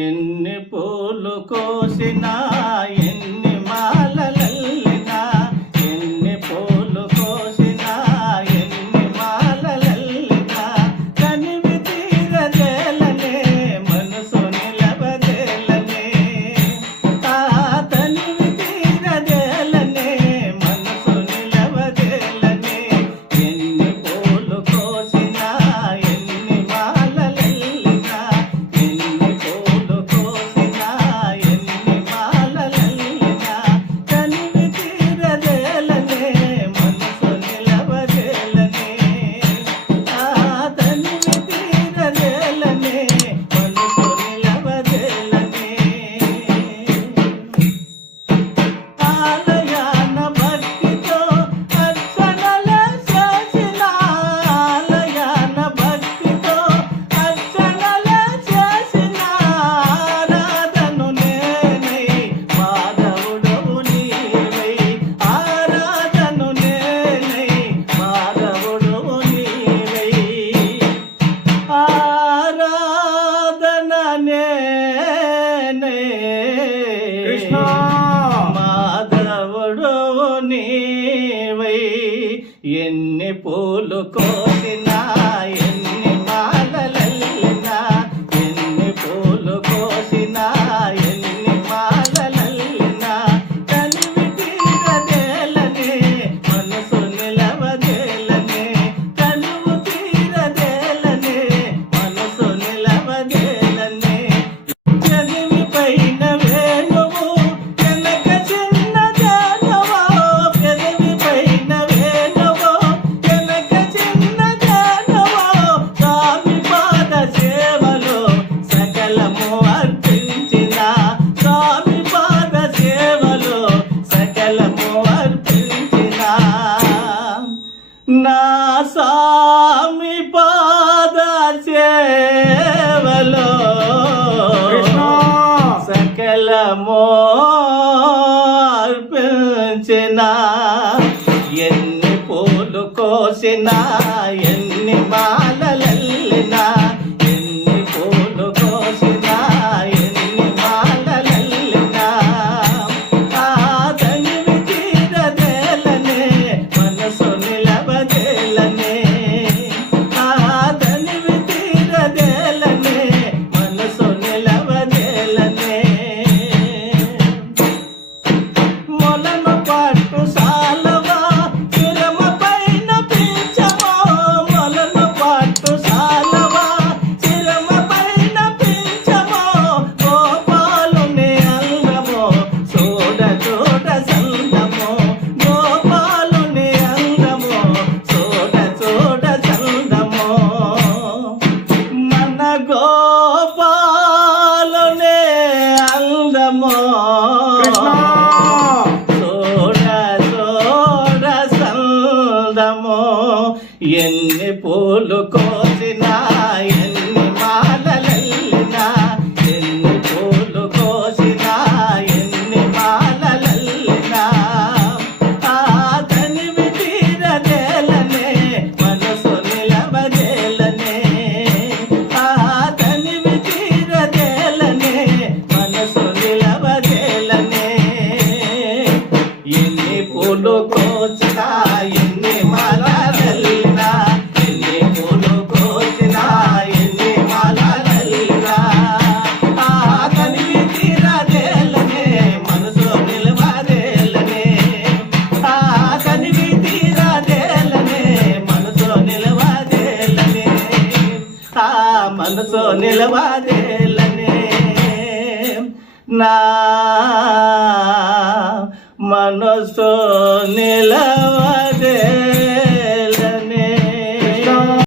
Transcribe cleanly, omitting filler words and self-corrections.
ఎన్ని పూలు కోసినా ఎన్ని మాలలల్లినా ఎన్ని పూలు కోసినా ఎన్ని మాలలల్లినా కనివి తీరదేలనే మనసు నిలవదేలనే ఆ తనివి తీరదేలనే మనసు నిలవదేలనే ఎన్ని పూలు కోసినా ఎన్ని మాలలల్లినా ఎన్ని పూలు కోసినా ఎన్ని మాలలల్లినా కనివి తీరదేలనే మనసు నిలవదేలనే ఆ తనివి తీరదేలనే మనసు నిలవదేలనే ఆలయాన భక్తితో అర్చనలే చేసిన ఆలయాన భక్తితో అర్చనలే చేసిన ఆరాధను నేనై మాధవుడవు నీవై ఆరాధను నేనై మాధవుడవు నీవై ఆరాధన నేనై కృష్ణ మాధవుడవు నీవై ఎన్ని పూలు కోసినా ఎన్ని మాలలల్లినా ఎన్ని పూలు కోసినా ఎన్ని మాలలల్లినా కనివి తీరదేలనే మనసు నిలవదేలనే కనువు తీరదేలనే మనసు నిలవదేలనే చదివి పైన వేణువు వెనక చిన్న జానవో పెదవి పైన వేణువు వెనక చిన్న జానవో స్వామి పాద సేవలో సకలము అర్పించిన స్వామి పాద సేవలో సకలము అర్పించిన నా స్వామి పాద సేవలో కృష్ణ సకలము అర్పించిన ఎన్ని పూలు కోసినా ఎన్ని మాలలల్లినా ఎన్ని పూలు కోసినా ఎన్ని మాలలల్లినా ఆ తనివి తీరదేలనే మనసు నిలవదేలనే ఆ తనివి తీరదేలనే మనసు నిలవదేలనే మొలను పట్టు సాలవా శిరమ పైన పీచమో మొలను పట్టు సాలవా శిరమ పైన పీచమో గోపాలుని అందమో చూడ చూడ సందమో గోపాలుని అందమో చూడ చూడ సందమో మన గోపాలుని అందమో కృష్ణ చూడ చూడ సందమో ఎన్ని పూలు కోసినా ఎన్ని మాలలల్లినా ఎన్ని పూలు కోసినా ఎన్ని మాలలల్లినా ఆ తనివి తీరదేలనే మనసు నిలవదేలనే ఆ తనివి తీరదేలనే మనసు నిలవదేలనే ఎన్ని పూలు కోసినా ఎన్ని మాలలల్లినా ఎన్ని పూలు కోసినా ఎన్ని మాలలల్లినా ఆ తనివి తీరదేలనే మనసు నిలవదేలనే ఆ తనివి తీరదేలనే మనసు నిలవదేలనే ఆ మనసు నిలవదేలనే నా మనసు నిలవ